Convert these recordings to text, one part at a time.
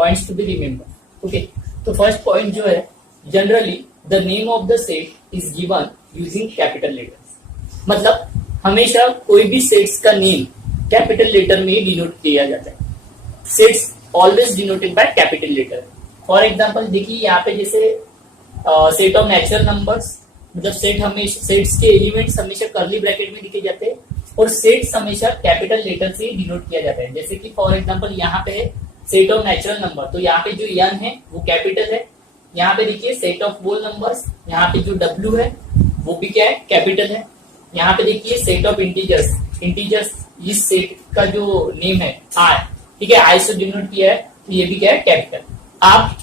Points to be remember. Okay, तो first point जो है, generally the name of the set is given using capital letters. मतलब हमेशा कोई भी सेट्स का नेम कैपिटल लेटर में ही डिनोट किया जाता है। Sets always denoted by capital letter. For example देखिए यहाँ पे जैसे सेट ऑफ नेचुरल नंबर्स, मतलब सेट्स के एलिमेंट्स हमेशा कर्ली ब्रैकेट में लिखे जाते हैं और सेट्स हमेशा कैपिटल लेटर से डिनोट किया जाता है। जैसे कि फॉर एग्जांपल यहाँ पे है सेट ऑफ नेचुरल नंबर, तो यहाँ पे जो एन है वो कैपिटल है। यहाँ पे देखिए सेट ऑफ होल नंबर्स, यहाँ पे जो डब्ल्यू है वो भी क्या है, कैपिटल है। यहाँ पे देखिए सेट ऑफ इंटीजर्स इस सेट का जो नेम है आई, ठीक है, आई से डिनोट किया है, तो ये भी क्या है, कैपिटल। आप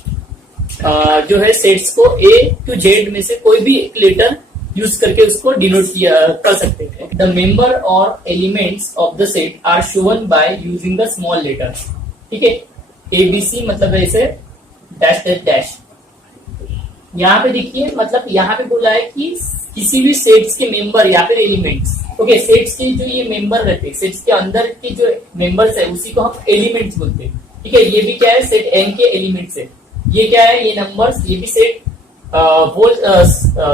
जो है सेट्स को ए टू जेड में से कोई भी एक लेटर यूज करके उसको डिनोट कर सकते हैं। द मेंबर और elements of the set are shown by using the small letters, ठीक है, एबीसी, मतलब ऐसे डैश डैश डैश। यहाँ पे देखिए, मतलब यहाँ पे बोला है कि किसी भी सेट्स के मेंबर या फिर एलिमेंट्स, ओके, सेट्स के जो ये मेंबर रहते हैं, सेट्स के अंदर के जो मेंबर्स है उसी को हम एलिमेंट्स बोलते हैं, ठीक है। ये भी क्या है, सेट एन के एलिमेंट्स है। ये क्या है, ये नंबर्स, ये भी set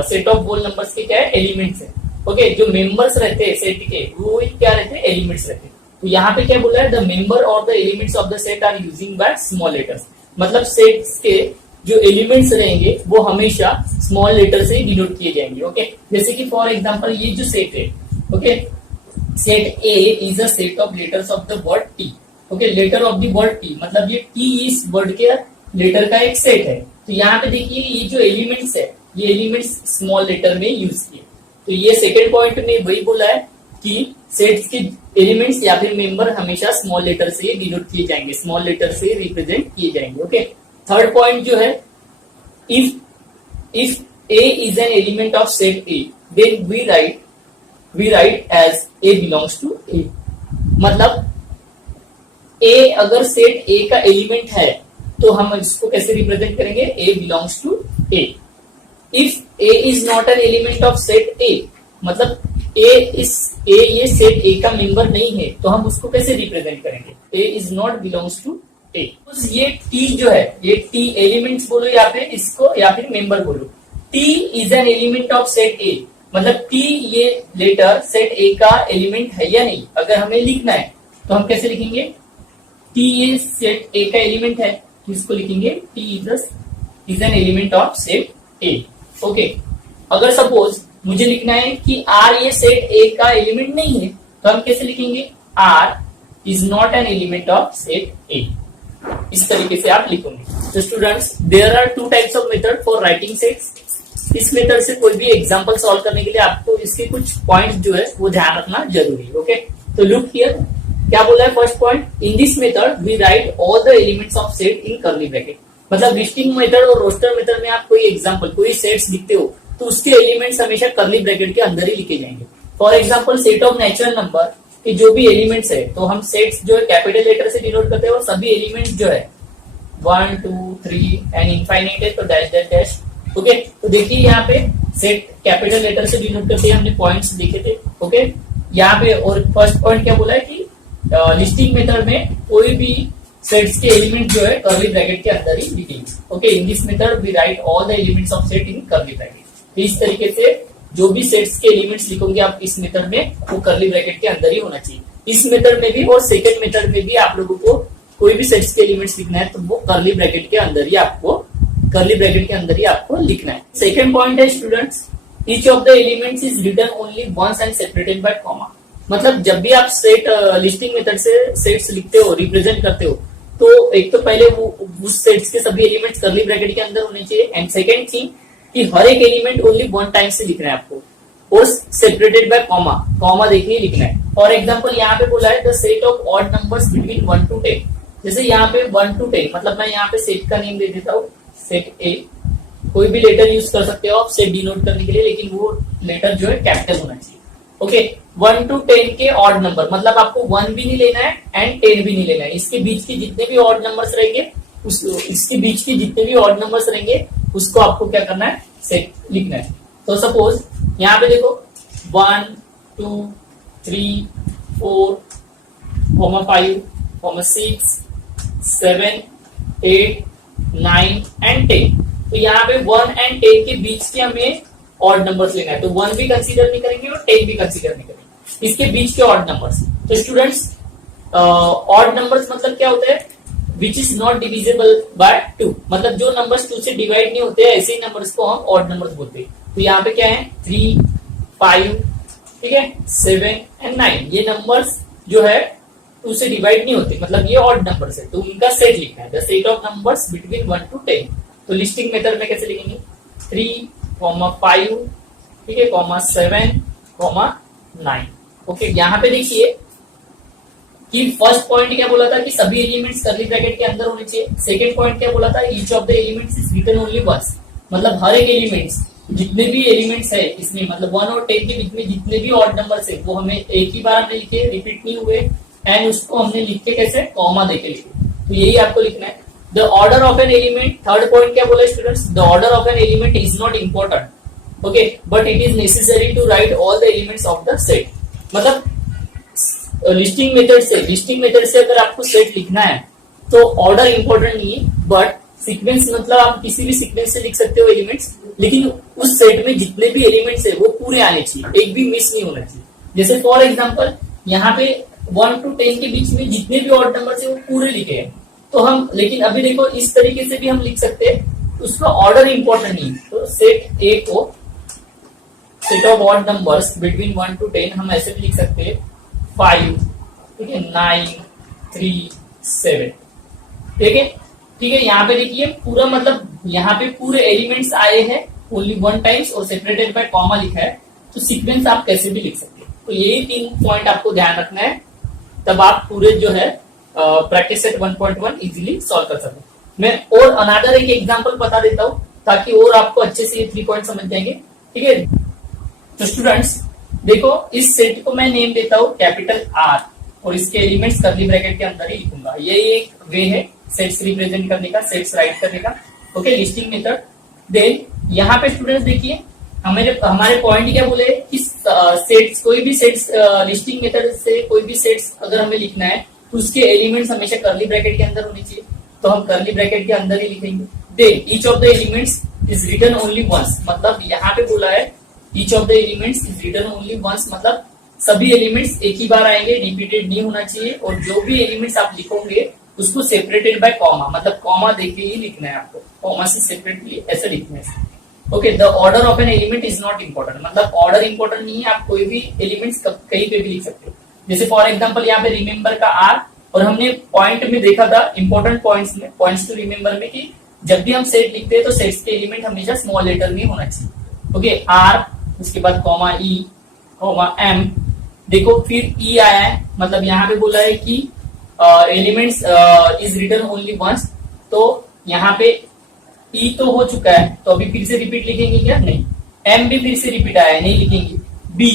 set of whole numbers के क्या है, एलिमेंट्स है। ओके, जो मेंबर्स रहते हैं सेट के वो क्या रहते हैं, एलिमेंट्स रहते हैं। तो यहाँ पे क्या बोला है, द मेंबर और the elements of the set are using by small letters. मतलब सेट्स के जो एलिमेंट्स रहेंगे वो हमेशा स्मॉल लेटर से ही डिनोट किए जाएंगे। ओके, जैसे कि फॉर एग्जांपल ये जो सेट है, okay, set A is a set of letters of the word T. Okay, letter of the word T, मतलब ये टी इस वर्ड के लेटर का एक सेट है। तो यहाँ पे देखिए ये जो एलिमेंट्स है, ये एलिमेंट्स स्मॉल लेटर में यूज किए। तो ये सेकेंड पॉइंट में वही बोला है कि सेट्स के एलिमेंट्स या फिर मेंबर हमेशा स्मॉल लेटर से डिनोट किए जाएंगे, स्मॉल लेटर से रिप्रेजेंट किए जाएंगे। ओके, थर्ड पॉइंट जो है, if A is an element of set A then we write as a belongs to A. मतलब ए अगर सेट ए का एलिमेंट है तो हम इसको कैसे रिप्रेजेंट करेंगे, A belongs to A. If A is not an element of set A, मतलब ये सेट ए का मेंबर नहीं है, तो हम उसको कैसे रिप्रेजेंट करेंगे, ए इज नॉट बिलोंग्स टू ए। ये टी जो है, ये टी एलिमेंट्स बोलो या फिर इसको या फिर मेंबर बोलो, T is an element of set A. मतलब टी ये लेटर सेट ए का एलिमेंट है या नहीं, अगर हमें लिखना है तो हम कैसे लिखेंगे, टी ये सेट ए का एलिमेंट है, इसको लिखेंगे T is an element of set A. Okay, अगर सपोज मुझे लिखना है कि आर ये सेट ए का एलिमेंट नहीं है, तो हम कैसे लिखेंगे, R is not an element of set A. इस तरीके से आप लिखोगे। तो students, there are two types of method for writing sets. इस मेथड से कोई भी एग्जांपल सॉल्व करने के लिए आपको इसके कुछ पॉइंट्स जो है वो ध्यान रखना जरूरी है। ओके, तो लुक हियर, क्या बोला है first point, in this method we write all the elements of set in curly bracket. मतलब लिस्टिंग मेथड और रोस्टर मेथड में आप कोई एग्जांपल, कोई सेट्स लिखते हो तो उसके एलिमेंट्स हमेशा कर्ली ब्रैकेट के अंदर ही लिखे जाएंगे। For example set of natural number के जो भी एलिमेंट्स है, तो हम सेट्स जो है कैपिटल लेटर से डिनोट करते हैं और सभी एलिमेंट्स जो है 1 2 3 एंड इनफाइनाइट है तो डैश डैश डैश। ओके, तो देखिए यहाँ पे सेट कैपिटल लेटर से डिनोट करते हैं, हमने पॉइंट्स लिखे थे। ओके, यहाँ पे और फर्स्ट पॉइंट क्या बोला है कि लिस्टिंग मेथड में कोई भी सेट्स के एलिमेंट जो है कर्ली ब्रैकेट के अंदर ही लिखेंगे। Okay, in this method we write all the elements of set in curly bracket. तो इस तरीके से जो भी सेट्स के एलिमेंट्स लिखोगे आप इस मेथड में, वो कर्ली ब्रैकेट के अंदर ही होना चाहिए। इस मेथड में भी और सेकंड मेथड में भी आप लोगों को कोई भी सेट्स के एलिमेंट्स लिखना है तो वो कर्ली ब्रैकेट के अंदर ही आपको लिखना है। सेकंड पॉइंट है students, each of the elements is written only once and separated by comma. मतलब जब भी आप सेट लिस्टिंग मेथड से सेट्स लिखते हो, रिप्रेजेंट करते हो, तो एक तो पहले वो उस सेट्स के सभी एलिमेंट्स कर्ली ब्रैकेट के अंदर होने चाहिए, एंड सेकंड थिंग कि हर एक एलिमेंट ओनली वन टाइम से लिखना है आपको, और सेपरेटेड बाय कॉमा, कॉमा देखिए लिखना है। फॉर एग्जांपल यहाँ पे बोला है the set of odd numbers between 1 to 10। जैसे यहाँ पे 1 to 10, मतलब मैं यहाँ पे सेट का नेम दे देता हूँ, सेट ए। कोई भी लेटर यूज कर सकते हो आप सेट डिनोट करने के लिए, लेकिन वो लेटर जो है कैपिटल होना चाहिए। ओके, 1 to 10 के ऑड नंबर, मतलब आपको 1 भी नहीं लेना है एंड 10 भी नहीं लेना है। इसके बीच के जितने भी ऑड नंबर्स रहेंगे उसको आपको क्या करना है, सेट लिखना है। तो सपोज यहाँ पे देखो 1 2 3 4 5 6 7 8, 9 एंड 10। तो यहाँ पे 1 एंड 10 के बीच के हमें ऑड नंबर्स लेना है, तो 1 भी कंसीडर नहीं करेंगे और 10 भी कंसीडर नहीं करेंगे, इसके बीच के ऑड नंबर्स। तो स्टूडेंट्स ऑड नंबर्स मतलब क्या होता है, which is not divisible by 2, मतलब जो नंबर्स 2 से डिवाइड नहीं होते ऐसे ही नंबर्स को हम ऑड नंबर्स बोलते हैं। तो यहाँ पे क्या है 3, 5, ठीक है, 7 एंड 9, ये नंबर्स जो है 2 से डिवाइड नहीं होते, मतलब ये ऑड नंबर्स है, तो उनका सेट लिखना है, the set of numbers between 1 to 10। तो लिस्टिंग मेथड में कैसे लिखेंगे 3, 5, ठीक है, 7, 9। ओके, यहाँ पे देखिए कि फर्स्ट पॉइंट क्या बोला था कि सभी एलिमेंट्स कर्ली ब्रैकेट के अंदर होने चाहिए। सेकंड पॉइंट क्या बोला था, each of the elements is written only once, मतलब हर एक एलिमेंट्स, जितने भी एलिमेंट्स है इसमें, मतलब 1 और 10 के बीच में जितने भी ऑड नंबर्स है वो हमें एक ही बार हमने लिखे, रिपीट नहीं हुए, एंड उसको हमने लिख के कैसे कॉमा देके लिखे। तो यही आपको लिखना है। The order of an element, third point क्या बोला students, the order of an element is not important, okay, but it is necessary to write all the elements of the set. मतलब लिस्टिंग मेथड से अगर आपको set लिखना है तो order important नहीं है, बट सीक्वेंस मतलब आप किसी भी सीक्वेंस से लिख सकते हो एलिमेंट्स, लेकिन उस सेट में जितने भी एलिमेंट्स है वो पूरे आने चाहिए, एक भी मिस नहीं होना चाहिए। जैसे फॉर एग्जांपल यहाँ पे 1 to 10 के बीच में जितने भी ऑड नंबर्स है वो पूरे लिखे हैं, तो हम, लेकिन अभी देखो इस तरीके से भी हम लिख सकते हैं, उसका ऑर्डर इंपॉर्टेंट नहीं। तो सेट ए को, set of odd numbers between 1 to 10 हम ऐसे भी लिख सकते हैं 5, ठीक है, 9, 3, 7, ठीक है, ठीक है। यहाँ पे देखिए पूरा, मतलब यहाँ पे पूरे एलिमेंट्स आए हैं ओनली 1 टाइम्स और सेपरेटेड बाय कॉमा लिखा है, तो सीक्वेंस आप कैसे भी लिख सकते हैं। तो यही 3 पॉइंट आपको ध्यान रखना है, तब आप पूरे जो है प्रैक्टिस सेट 1.1 इजीली सॉल्व कर सकते। मैं और अनदर एक एग्जांपल बता देता हूँ ताकि और आपको अच्छे से ये 3 पॉइंट समझ जाएंगे, ठीक है। तो स्टूडेंट्स देखो, इस सेट को मैं नेम देता हूँ कैपिटल R और इसके एलिमेंट्स कर्ली ब्रैकेट के अंदर ही लिखूंगा। यही एक वे है सेट्स रिप्रेजेंट करने का, सेट्स राइट करने का, ओके, लिस्टिंग मेथड। देन यहाँ पे स्टूडेंट्स देखिए हमारे पॉइंट क्या बोले कि सेट्स, कोई भी सेट्स लिस्टिंग मेथड से कोई भी सेट्स अगर हमें लिखना है तो उसके एलिमेंट्स हमेशा कर्ली ब्रैकेट के अंदर होने चाहिए, तो हम कर्ली ब्रैकेट के अंदर ही लिखेंगे। Then each of the elements is written only once, मतलब यहाँ पे बोला है each of the elements is written only once, मतलब सभी एलिमेंट्स एक ही बार आएंगे, रिपीटेड नहीं होना चाहिए, और जो भी एलिमेंट्स आप लिखोगे उसको सेपरेटेड बाय कॉमा, मतलब कॉमा देके ही लिखना है आपको, कॉमा से सेपरेटली ऐसे लिखना है। Okay, the order of an element is not important, मतलब ऑर्डर इंपॉर्टेंट नहीं है, आप कोई भी एलिमेंट्स कहीं पे भी लिख सकते हो। जैसे फॉर एग्जांपल यहाँ पे रिमेंबर का R, और हमने पॉइंट में देखा था इंपॉर्टेंट पॉइंट्स में, पॉइंट्स टू रिमेंबर में, कि जब भी हम सेट लिखते हैं तो सेट्स के एलिमेंट हमेशा स्मॉल लेटर में होना चाहिए। ओके, R, उसके बाद कॉमा E, कॉमा M, देखो फिर E आया है, मतलब यहाँ पे बोला है कि elements is written only once, तो यहाँ पे E तो हो चुका है, तो अभी फिर से रिपीट लिखेंगे क्या, नहीं। M भी फिर से रिपीट आया है, नहीं लिखेंगे। B,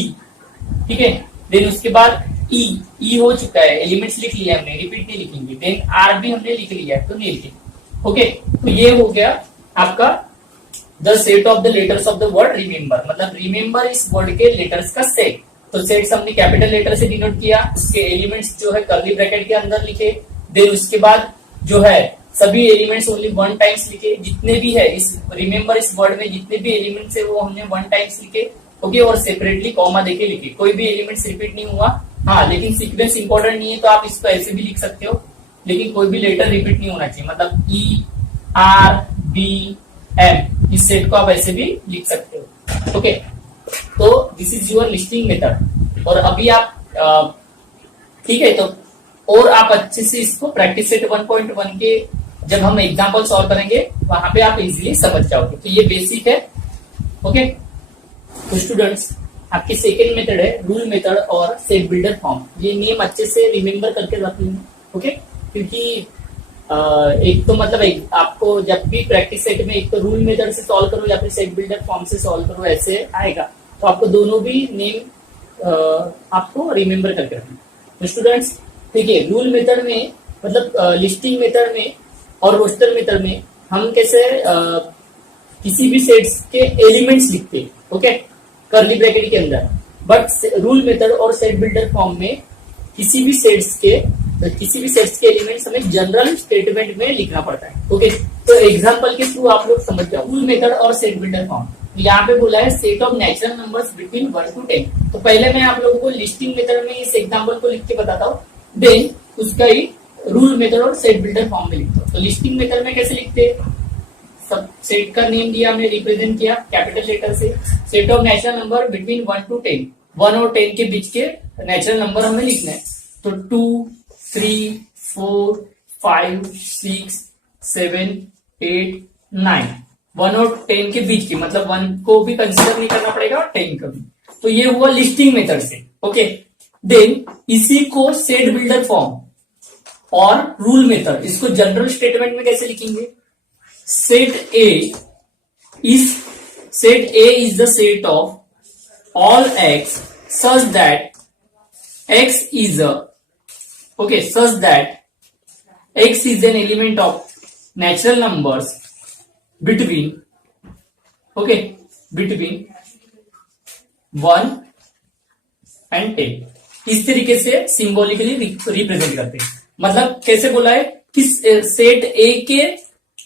ठीक है, देन उसके बाद E हो चुका है, एलिमेंट्स लिख लिया हमने, रिपीट नहीं लिखेंगे। देन R भी हमने लिख लिया है, तो नहीं लिखेंगे। ओके, तो ये हो गया आपका the set of the letters of the word remember, मतलब रिमेंबर इस वर्ड के लेटर्स का सेट। तो सेट्स हमने कैपिटल लेटर से डिनोट किया, उसके एलिमेंट्स जो है कर्ली ब्रैकेट के अंदर लिखे, देन उसके बाद जो है सभी एलिमेंट्स ओनली 1 टाइम्स लिखे, जितने भी है इस रिमेंबर इस वर्ड में जितने भी एलिमेंट्स है वो हमने 1 टाइम्स लिखे, ओके, और सेपरेटली कॉमा देके लिखे, कोई भी एलिमेंट्स रिपीट नहीं हुआ। हाँ, लेकिन सीक्वेंस इंपॉर्टेंट नहीं है, तो आप इसको ऐसे भी लिख सकते हो, लेकिन कोई भी लेटर रिपीट नहीं होना चाहिए, मतलब E, R, B, M, इस सेट को आप ऐसे भी लिख सकते हो। ओके, तो this is your listing method. और अभी आप ठीक है, तो और आप अच्छे से इसको प्रैक्टिस सेट 1.1 के जब हम एग्जांपल सॉल्व करेंगे वहां पे आप इजीली समझ जाओगे। तो ये बेसिक है। ओके, तो स्टूडेंट्स आपकी सेकेंड मेथड है रूल मेथड और सेट बिल्डर फॉर्म। ये नेम अच्छे से रिमेम्बर करके रख लेंगे, ओके, क्योंकि एक तो मतलब आपको जब भी प्रैक्टिस सेट में एक तो रूल मेथड से सॉल्व करो या फिर सेट बिल्डर फॉर्म से सॉल्व करो, ऐसे आएगा, तो आपको दोनों भी नेम आपको रिमेम्बर करके रखना। तो स्टूडेंट्स देखिए, रूल मेथड में मतलब लिस्टिंग मेथड में और रोस्टर मेथड में हम कैसे किसी भी सेट्स के एलिमेंट्स लिखते हैं, ओके, कर्ली ब्रैकेट के अंदर। बट रूल मेथड और सेट बिल्डर फॉर्म में किसी भी सेट्स के तो किसी भी सेट्स के एलिमेंट्स हमें जनरल स्टेटमेंट में लिखना पड़ता है। ओके, तो एग्जांपल के थ्रू आप लोग समझ जाओ। रूल मेथड और सेट बिल्डर फॉर्म। यहाँ पे बोला है set of natural numbers between 1 to 10। तो पहले मैं आप लोगों को लिस्टिंग मेथड में इस एग्जांपल को लिख के बताता हूँ, देन उसका ही रूल मेथड और सेट बिल्डर फॉर्म में लिखता हूँ। तो लिस्टिंग मेथड में कैसे लिखते हैं, सब सेट का नेम दिया, हमने रिप्रेजेंट किया कैपिटल लेटर से। Set of natural number between 1 to 10, 1 और 10 के बीच के नेचुरल नंबर हमें लिखना है। तो 2, 3, 4, 5, 6, 7, 8, 9, 1 और 10 के बीच की, मतलब 1 को भी कंसिडर नहीं करना पड़ेगा और 10 का भी। तो ये हुआ लिस्टिंग मेथड से। ओके, देन इसी को सेट बिल्डर फॉर्म और रूल मेथड, इसको जनरल स्टेटमेंट में कैसे लिखेंगे। Set A is the set of all x such that x is an element of natural numbers between 1 and 10। इस तरीके से सिंबॉलिकली रिप्रेजेंट करते हैं। मतलब कैसे बोला है कि सेट ए के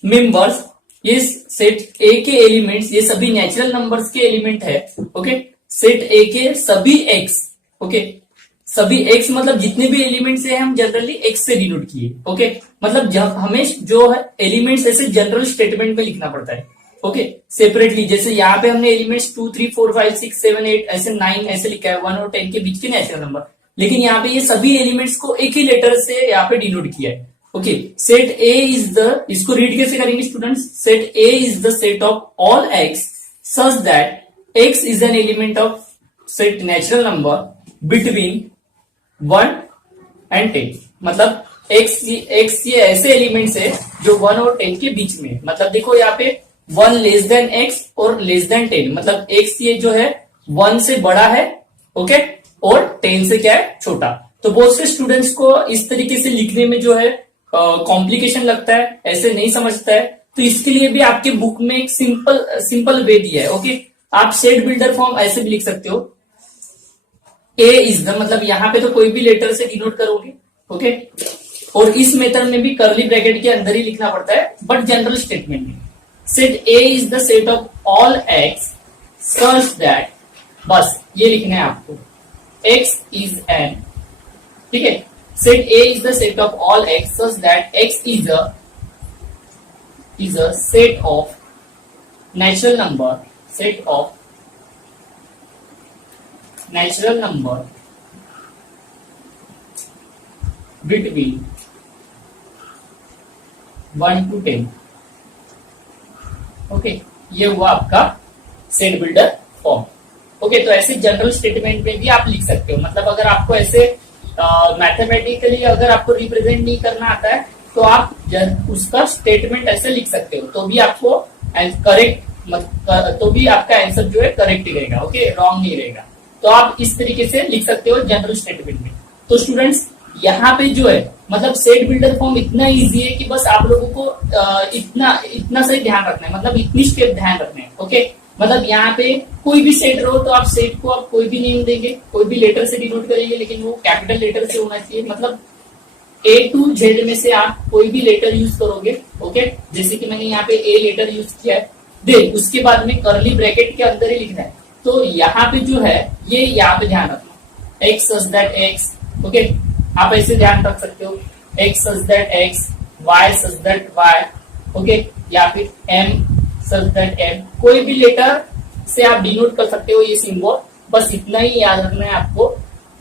मेंबर्स, ये सेट ए के एलिमेंट्स, ये सभी नेचुरल नंबर्स के एलिमेंट है। ओके, सेट ए के सभी एक्स, ओके, सभी एक्स मतलब जितने भी एलिमेंट्स है हम जनरली एक्स से डिनोट किए। ओके, मतलब जब हमें जो है एलिमेंट्स ऐसे जनरल स्टेटमेंट में लिखना पड़ता है। ओके, सेपरेटली, जैसे यहाँ पे हमने एलिमेंट्स 2, 3, 4, 5, 6, 7, 8 ऐसे 9 ऐसे लिखा है, 1 और 10 के बीच के नेचुरल नंबर, लेकिन यहाँ पे ये सभी एलिमेंट्स को एक ही लेटर से यहाँ पे डिनोट किया है। Okay, set A is the, इसको रीड कैसे करेंगे students, set A is the set of all x such that x is an element of set natural number between 1 and 10। मतलब एक्स ये ऐसे एलिमेंट्स है जो 1 और 10 के बीच में, मतलब देखो यहाँ पे 1 लेस देन एक्स और लेस देन 10, मतलब एक्स ये जो है 1 से बड़ा है, ओके, और 10 से क्या है, छोटा। तो बहुत से स्टूडेंट्स को इस तरीके से लिखने में जो है कॉम्प्लिकेशन लगता है, ऐसे नहीं समझता है। तो इसके लिए भी आपके बुक में एक सिंपल वे दिया है। ओके, आप सेट बिल्डर फॉर्म ऐसे भी लिख सकते हो, ए इज द, मतलब यहाँ पे तो कोई भी लेटर से डिनोट करोगे। ओके, और इस मेथड में भी कर्ली ब्रैकेट के अंदर ही लिखना पड़ता है, बट जनरल स्टेटमेंट में set A is the set of all x such that, बस ये लिखना है आपको, एक्स इज एन, ठीक है, set A is the set of all x such that x is a set of natural number, set of natural number between 1 to 10। Okay, ये हुआ आपका सेट बिल्डर फॉर्म। ओके, तो ऐसे general statement में भी आप लिख सकते हो। मतलब अगर आपको ऐसे मैथमेटिकली अगर आपको रिप्रेजेंट नहीं करना आता है तो आप उसका स्टेटमेंट ऐसे लिख सकते हो, तो भी आपको करेक्ट, तो भी आपका आंसर जो है करेक्ट ही रहेगा। ओके, रॉन्ग नहीं रहेगा। तो आप इस तरीके से लिख सकते हो जनरल स्टेटमेंट में। तो स्टूडेंट्स यहाँ पे जो है, मतलब सेट बिल्डर फॉर्म इतना इजी है कि बस आप लोगों को इतना से ध्यान रखना है, मतलब इतनी स्टेप ध्यान रखना है। ओके, मतलब यहाँ पे कोई भी सेट रहो तो आप सेट को आप कोई भी नेम देंगे, कोई भी लेटर से डिनोट करेंगे, लेकिन वो कैपिटल लेटर से होना चाहिए। मतलब A to Z में से आप कोई भी लेटर यूज करोगे। ओके, जैसे कि मैंने यहाँ पे A लेटर यूज किया है, देन उसके बाद में कर्ली ब्रैकेट के अंदर ही लिखना है। तो यहाँ पे जो है ये यहाँ पे ध्यान रखना, x such that x. Okay, आप ऐसे ध्यान रख सकते हो, x such that x, y such that y. Okay, या फिर एम सच दैट एम, कोई भी लेटर से आप डिनोट कर सकते हो ये सिंबल, बस इतना ही याद रखना है आपको।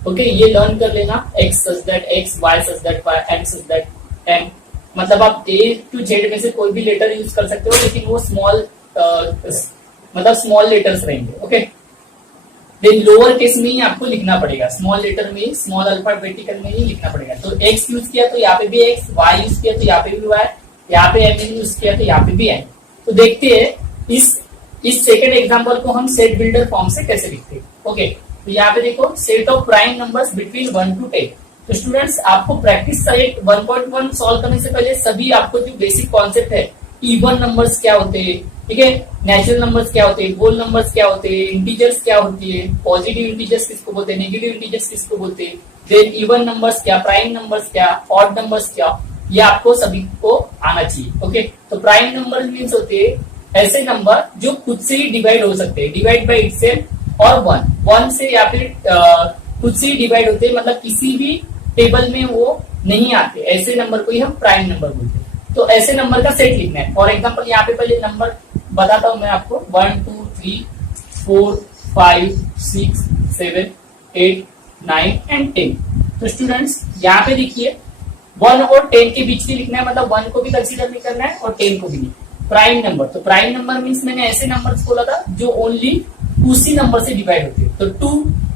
ओके, ये लर्न कर लेना, x such that x, y such that y, m such that m. मतलब आप A to Z में से कोई भी लेटर यूज कर सकते हो, लेकिन वो स्मॉल लेटर्स रहेंगे। ओके, देन लोअर केस में ही आपको लिखना पड़ेगा, स्मॉल लेटर में, स्मॉल अल्फाबेटिकल में ही लिखना पड़ेगा। तो एक्स यूज किया तो यहाँ पे भी एक्स, वाई यूज किया तो यहाँ पे भी वाई, यहाँ पे एम यूज किया तो यहाँ पे भी एम। तो देखते हैं इस सेकंड एग्जांपल को हम सेट बिल्डर फॉर्म से कैसे लिखते हैं। ओके, तो यहाँ पे देखो, set of prime numbers between 1 to 10। तो स्टूडेंट्स आपको प्रैक्टिस सेट 1.1 सॉल्व करने से पहले सभी आपको जो बेसिक कॉन्सेप्ट है, इवन नंबर्स क्या होते हैं, ठीक है, नेचुरल नंबर्स क्या होते हैं, होल नंबर्स क्या होते हैं, इंटीजर्स क्या होती है, पॉजिटिव इंटीजर्स किसको बोलते हैं, नेगेटिव इंटीजर्स किसको बोलते हैं, देन इवन नंबर्स क्या, प्राइम नंबर्स क्या, ऑड नंबर्स क्या, ये आपको सभी को आना चाहिए। ओके, तो प्राइम नंबर मीन्स होते हैं ऐसे नंबर जो खुद से ही डिवाइड हो सकते हैं, डिवाइड बाई इटसेल्फ, और वन से या फिर खुद से ही डिवाइड होते हैं, मतलब किसी भी टेबल में वो नहीं आते, ऐसे नंबर को ही हम प्राइम नंबर बोलते हैं। तो ऐसे नंबर का सेट लिखना है। फॉर एग्जाम्पल यहाँ पे पहले नंबर बताता हूं मैं आपको, 1 2 3 4 5 6 7 8 9 एंड 10। तो स्टूडेंट्स यहाँ पे देखिए 1 और 10 के बीच भी लिखना है, मतलब 1 को भी कंसीडर नहीं करना है और 10 को भी नहीं। प्राइम नंबर, तो प्राइम नंबर मीन्स मैंने ऐसे नंबर्स बोला था जो ओनली उसी नंबर से डिवाइड होते हैं। तो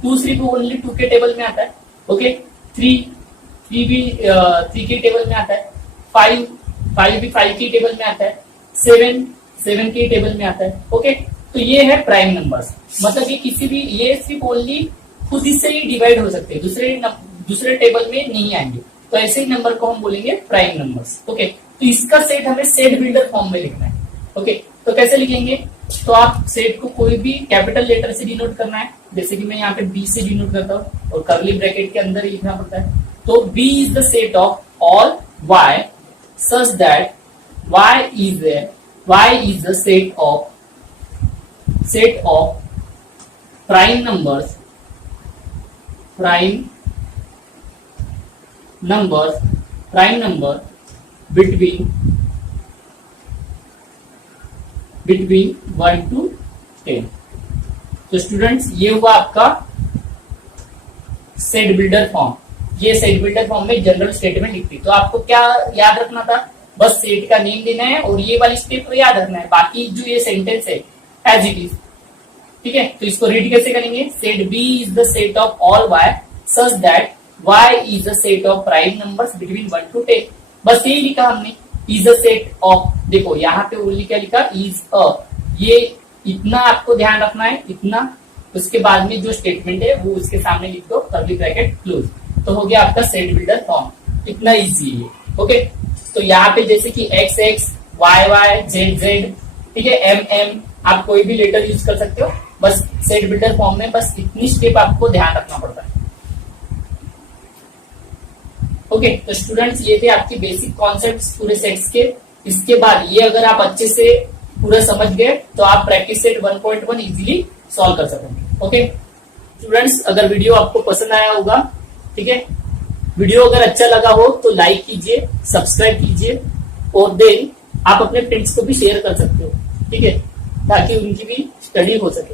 2 सिर्फ ओनली 2 के टेबल में आता है। ओके, 3 भी 3 के टेबल में आता है, 5 भी 5 की टेबल में आता है, 7 के टेबल में आता है। ओके, तो ये है प्राइम नंबर्स, मतलब ये किसी भी, ये सिर्फ ओनली खुद से ही डिवाइड हो सकते हैं, दूसरे टेबल में नहीं आएंगे। तो ऐसे ही नंबर को हम बोलेंगे प्राइम नंबर्स। ओके, तो इसका सेट हमें सेट बिल्डर फॉर्म में लिखना है। ओके, तो कैसे लिखेंगे, तो आप सेट को कोई भी कैपिटल लेटर से डिनोट करना है, जैसे कि मैं यहाँ पे बी से डिनोट करता हूँ और कर्ली ब्रैकेट के अंदर ही लिखना पड़ता है। तो B is the set of all y such that y is the set of prime number between 1 to 10। तो स्टूडेंट्स ये हुआ आपका सेट बिल्डर फॉर्म। ये सेट बिल्डर फॉर्म में जनरल स्टेटमेंट लिखती है। तो आपको क्या याद रखना था, बस सेट का नेम देना है और ये वाली स्टेप को याद रखना है, बाकी जो ये सेंटेंस है एज इट इज। ठीक है, तो इसको रीड कैसे करेंगे, set B is the set of all y such that y is the set of prime numbers between 1 to 10। बस यही लिखा हमने, इज अ सेट ऑफ, देखो यहाँ पे ओनली क्या लिखा, इज अ, ये इतना आपको ध्यान रखना है, इतना, उसके बाद में जो स्टेटमेंट है वो उसके सामने लिख दो, कर्ली ब्रैकेट क्लोज, तो हो गया आपका सेट बिल्डर फॉर्म। इतना इजी है। ओके, तो यहाँ पे जैसे कि x x, y y, z z, ठीक है, एम एम, आप कोई भी लेटर यूज कर सकते हो। बस सेट बिल्डर फॉर्म में बस इतनी स्टेप आपको ध्यान रखना पड़ता है। ओके, तो स्टूडेंट्स ये थे आपके बेसिक कॉन्सेप्ट्स पूरे सेट्स के। इसके बाद ये अगर आप अच्छे से पूरा समझ गए तो आप प्रैक्टिस सेट 1.1 इजीली सॉल्व कर सकेंगे। ओके स्टूडेंट्स, अगर वीडियो आपको पसंद आया होगा, ठीक है, वीडियो अगर अच्छा लगा हो तो लाइक कीजिए, सब्सक्राइब कीजिए और देन आप अपने फ्रेंड्स को भी शेयर कर सकते हो, ठीक है, ताकि उनकी भी स्टडी हो सके।